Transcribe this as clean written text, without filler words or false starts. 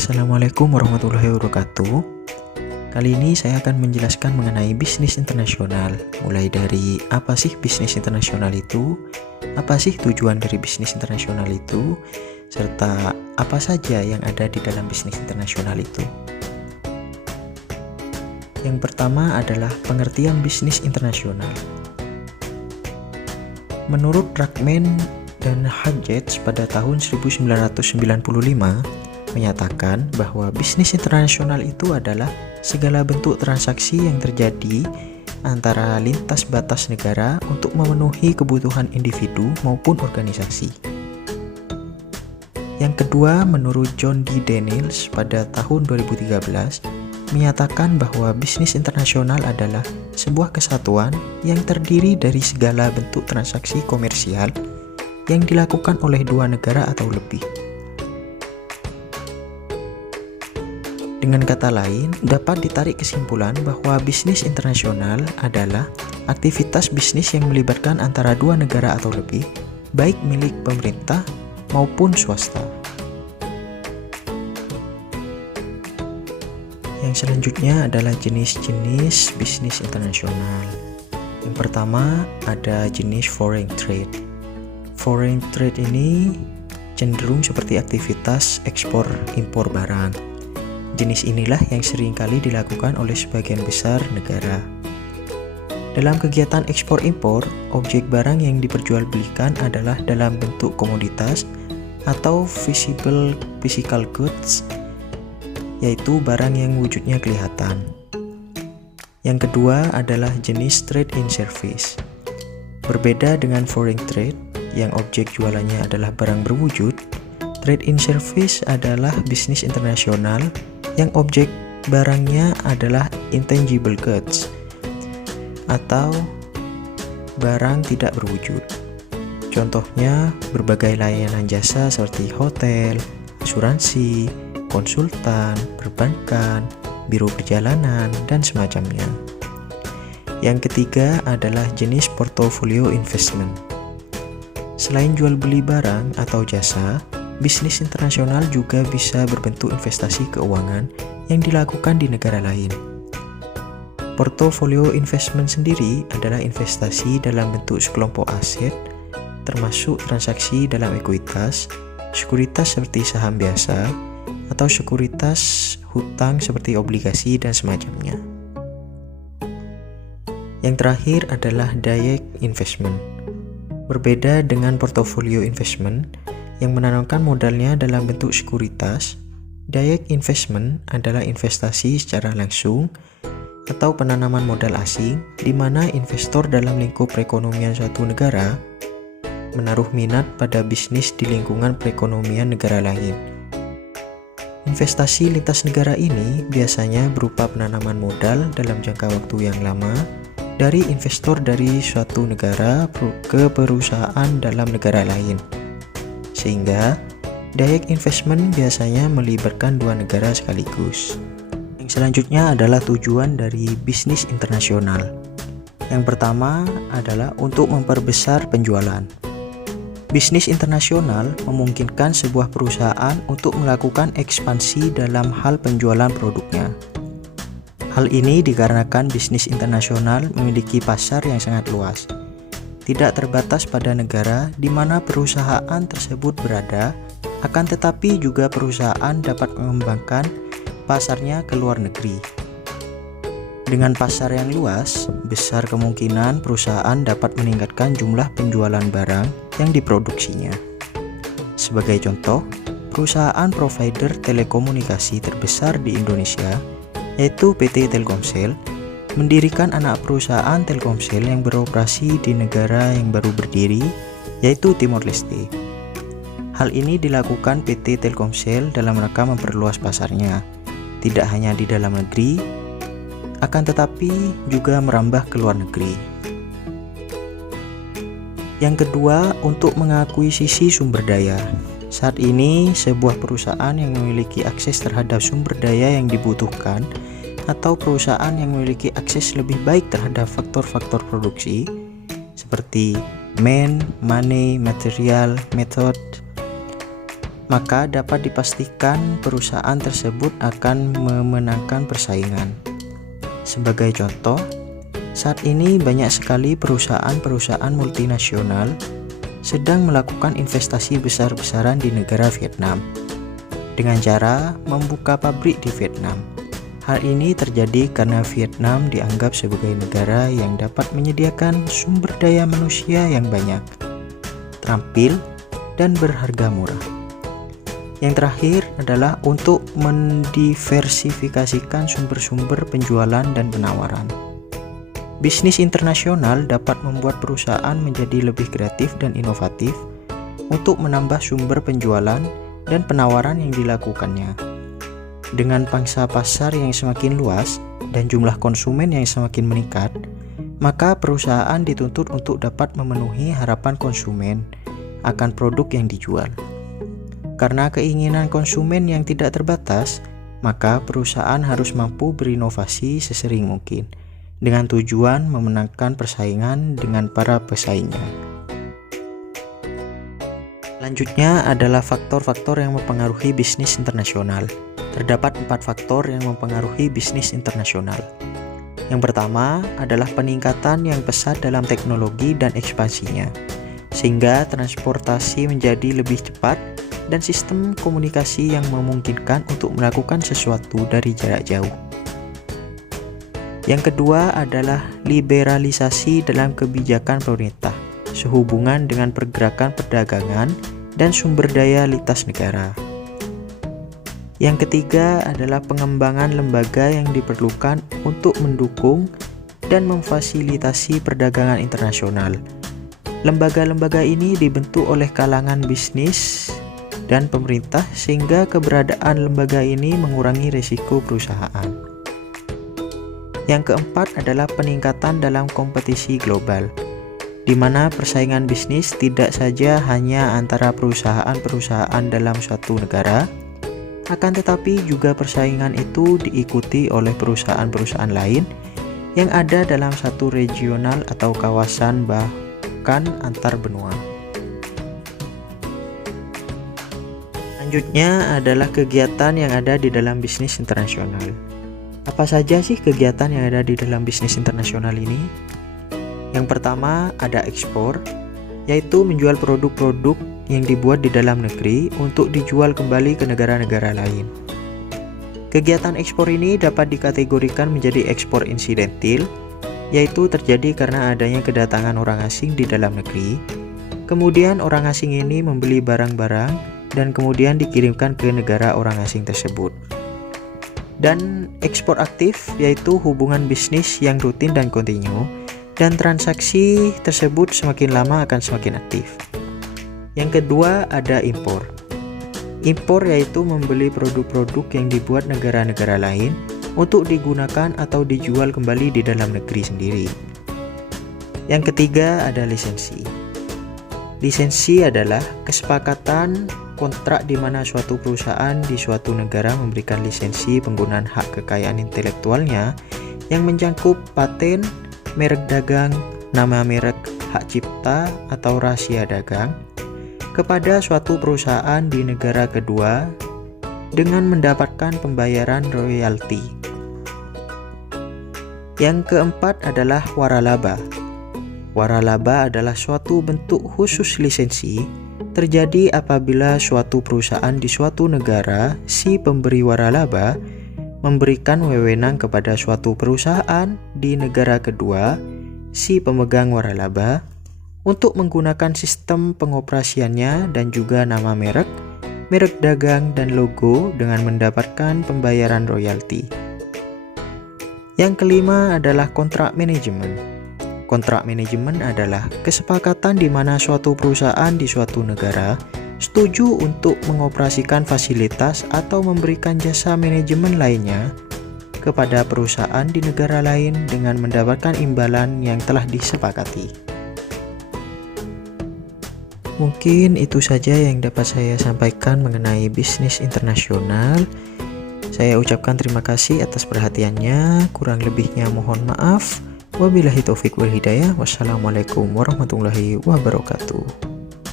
Assalamualaikum warahmatullahi wabarakatuh. Kali ini saya akan menjelaskan mengenai bisnis internasional. Mulai dari apa sih bisnis internasional itu, apa sih tujuan dari bisnis internasional itu, serta apa saja yang ada di dalam bisnis internasional itu. Yang pertama adalah pengertian bisnis internasional. Menurut Druckmann dan Hodges pada tahun 1995 menyatakan bahwa bisnis internasional itu adalah segala bentuk transaksi yang terjadi antara lintas batas negara untuk memenuhi kebutuhan individu maupun organisasi. Yang kedua, menurut John D. Daniels pada tahun 2013 menyatakan bahwa bisnis internasional adalah sebuah kesatuan yang terdiri dari segala bentuk transaksi komersial yang dilakukan oleh dua negara atau lebih. Dengan kata lain, dapat ditarik kesimpulan bahwa bisnis internasional adalah aktivitas bisnis yang melibatkan antara dua negara atau lebih, baik milik pemerintah maupun swasta. Yang selanjutnya adalah jenis-jenis bisnis internasional. Yang pertama ada jenis foreign trade. Foreign trade ini cenderung seperti aktivitas ekspor impor barang. Jenis inilah yang seringkali dilakukan oleh sebagian besar negara. Dalam kegiatan ekspor-impor, objek barang yang diperjualbelikan adalah dalam bentuk komoditas atau physical goods, yaitu barang yang wujudnya kelihatan. Yang kedua adalah jenis trade in service. Berbeda dengan foreign trade, yang objek jualannya adalah barang berwujud, trade in service adalah bisnis internasional yang objek barangnya adalah intangible goods atau barang tidak berwujud. Contohnya berbagai layanan jasa seperti hotel, asuransi, konsultan, perbankan, biro perjalanan, dan semacamnya. Yang ketiga adalah jenis portfolio investment. Selain jual beli barang atau jasa, bisnis internasional juga bisa berbentuk investasi keuangan yang dilakukan di negara lain. Portofolio investment sendiri adalah investasi dalam bentuk sekelompok aset, termasuk transaksi dalam ekuitas, sekuritas seperti saham biasa, atau sekuritas hutang seperti obligasi dan semacamnya. Yang terakhir adalah direct investment. Berbeda dengan portofolio investment yang menanamkan modalnya dalam bentuk sekuritas, direct investment adalah investasi secara langsung atau penanaman modal asing di mana investor dalam lingkup perekonomian suatu negara menaruh minat pada bisnis di lingkungan perekonomian negara lain. Investasi lintas negara ini biasanya berupa penanaman modal dalam jangka waktu yang lama dari investor dari suatu negara ke perusahaan dalam negara lain. Sehingga direct investment biasanya melibatkan dua negara sekaligus. Yang selanjutnya adalah tujuan dari bisnis internasional. Yang pertama adalah untuk memperbesar penjualan. Bisnis internasional memungkinkan sebuah perusahaan untuk melakukan ekspansi dalam hal penjualan produknya. Hal ini dikarenakan bisnis internasional memiliki pasar yang sangat luas, tidak terbatas pada negara di mana perusahaan tersebut berada, akan tetapi juga perusahaan dapat mengembangkan pasarnya ke luar negeri. Dengan pasar yang luas, besar kemungkinan perusahaan dapat meningkatkan jumlah penjualan barang yang diproduksinya. Sebagai contoh, perusahaan provider telekomunikasi terbesar di Indonesia, yaitu PT Telkomsel, mendirikan anak perusahaan Telkomsel yang beroperasi di negara yang baru berdiri, yaitu Timor Leste. Hal ini dilakukan PT Telkomsel dalam rangka memperluas pasarnya, tidak hanya di dalam negeri, akan tetapi juga merambah ke luar negeri. Yang kedua, untuk mengakuisisi sumber daya. Saat ini, sebuah perusahaan yang memiliki akses terhadap sumber daya yang dibutuhkan atau perusahaan yang memiliki akses lebih baik terhadap faktor-faktor produksi seperti money, material, method, maka dapat dipastikan perusahaan tersebut akan memenangkan persaingan. Sebagai contoh, saat ini banyak sekali perusahaan-perusahaan multinasional sedang melakukan investasi besar-besaran di negara Vietnam dengan cara membuka pabrik di Vietnam. Hal ini terjadi karena Vietnam dianggap sebagai negara yang dapat menyediakan sumber daya manusia yang banyak, terampil, dan berharga murah. Yang terakhir adalah untuk mendiversifikasikan sumber-sumber penjualan dan penawaran. Bisnis internasional dapat membuat perusahaan menjadi lebih kreatif dan inovatif untuk menambah sumber penjualan dan penawaran yang dilakukannya. Dengan pangsa pasar yang semakin luas dan jumlah konsumen yang semakin meningkat, maka perusahaan dituntut untuk dapat memenuhi harapan konsumen akan produk yang dijual. Karena keinginan konsumen yang tidak terbatas, maka perusahaan harus mampu berinovasi sesering mungkin dengan tujuan memenangkan persaingan dengan para pesaingnya. Selanjutnya adalah faktor-faktor yang mempengaruhi bisnis internasional. Terdapat 4 faktor yang mempengaruhi bisnis internasional. Yang pertama adalah peningkatan yang pesat dalam teknologi dan ekspansinya, sehingga transportasi menjadi lebih cepat dan sistem komunikasi yang memungkinkan untuk melakukan sesuatu dari jarak jauh. Yang kedua adalah liberalisasi dalam kebijakan pemerintah sehubungan dengan pergerakan perdagangan dan sumber daya lintas negara. Yang ketiga adalah pengembangan lembaga yang diperlukan untuk mendukung dan memfasilitasi perdagangan internasional. Lembaga-lembaga ini dibentuk oleh kalangan bisnis dan pemerintah sehingga keberadaan lembaga ini mengurangi risiko perusahaan. Yang keempat adalah peningkatan dalam kompetisi global, di mana persaingan bisnis tidak saja hanya antara perusahaan-perusahaan dalam suatu negara, akan tetapi juga persaingan itu diikuti oleh perusahaan-perusahaan lain yang ada dalam satu regional atau kawasan bahkan antar benua. Selanjutnya adalah kegiatan yang ada di dalam bisnis internasional. Apa saja sih kegiatan yang ada di dalam bisnis internasional ini? Yang pertama ada ekspor, yaitu menjual produk-produk yang dibuat di dalam negeri untuk dijual kembali ke negara-negara lain. Kegiatan ekspor ini dapat dikategorikan menjadi ekspor insidentil, yaitu terjadi karena adanya kedatangan orang asing di dalam negeri. Kemudian orang asing ini membeli barang-barang dan kemudian dikirimkan ke negara orang asing tersebut. Dan ekspor aktif, yaitu hubungan bisnis yang rutin dan kontinu, dan transaksi tersebut semakin lama akan semakin aktif. Yang kedua ada impor. Impor yaitu membeli produk-produk yang dibuat negara-negara lain untuk digunakan atau dijual kembali di dalam negeri sendiri. Yang ketiga ada lisensi. Lisensi adalah kesepakatan kontrak di mana suatu perusahaan di suatu negara memberikan lisensi penggunaan hak kekayaan intelektualnya yang mencakup paten, merek dagang, nama merek, hak cipta, atau rahasia dagang kepada suatu perusahaan di negara kedua dengan mendapatkan pembayaran royalti. Yang keempat adalah waralaba. Waralaba adalah suatu bentuk khusus lisensi terjadi apabila suatu perusahaan di suatu negara, si pemberi waralaba, memberikan wewenang kepada suatu perusahaan di negara kedua, si pemegang waralaba, untuk menggunakan sistem pengoperasiannya dan juga nama merek, merek dagang, dan logo dengan mendapatkan pembayaran royalti. Yang kelima adalah kontrak manajemen. Kontrak manajemen adalah kesepakatan di mana suatu perusahaan di suatu negara setuju untuk mengoperasikan fasilitas atau memberikan jasa manajemen lainnya kepada perusahaan di negara lain dengan mendapatkan imbalan yang telah disepakati. Mungkin itu saja yang dapat saya sampaikan mengenai bisnis internasional. Saya ucapkan terima kasih atas perhatiannya, kurang lebihnya mohon maaf. Wabillahi taufik wal hidayah. Wassalamualaikum warahmatullahi wabarakatuh.